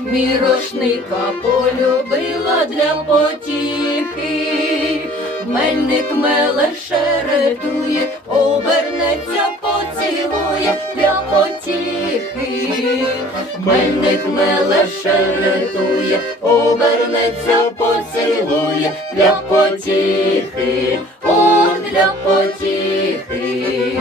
Мірошника полюбила для потіхи, мельник мелеше рятує, обернеться по цілу потіхи. Мельник меле шеретує, обернеться, поцілує для потіхи, о, для потіхи.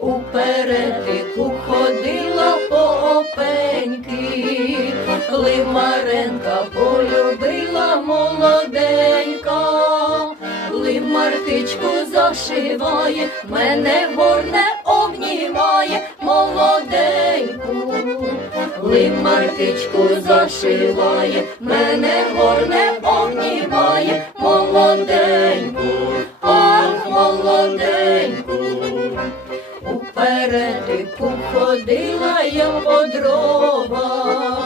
У переліку ходила по опеньки, Лимаренка полюбила молоденька, Лимаркичку зашиває, мене Лимаркичку зашиває, мене горне обнімає молоденьку, ах, молоденьку. У переліку ходила я по дрова,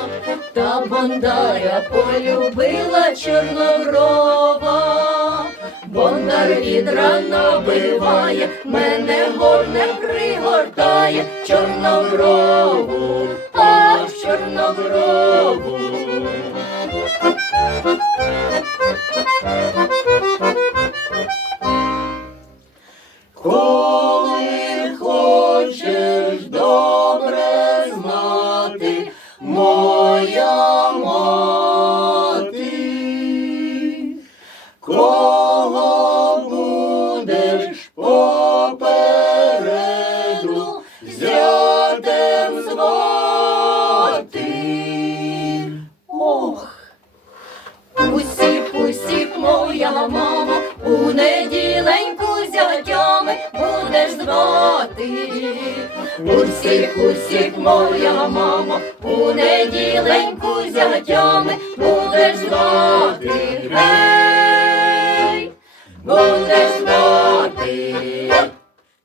та бондаря полюбила чорноброва. Бондар відра набиває, мене горне пригортає чорноброву, ах, Lord. У неділеньку зятьоми будеш звати. Усіх, усіх, моя мамо, у неділеньку зятьоми будеш звати.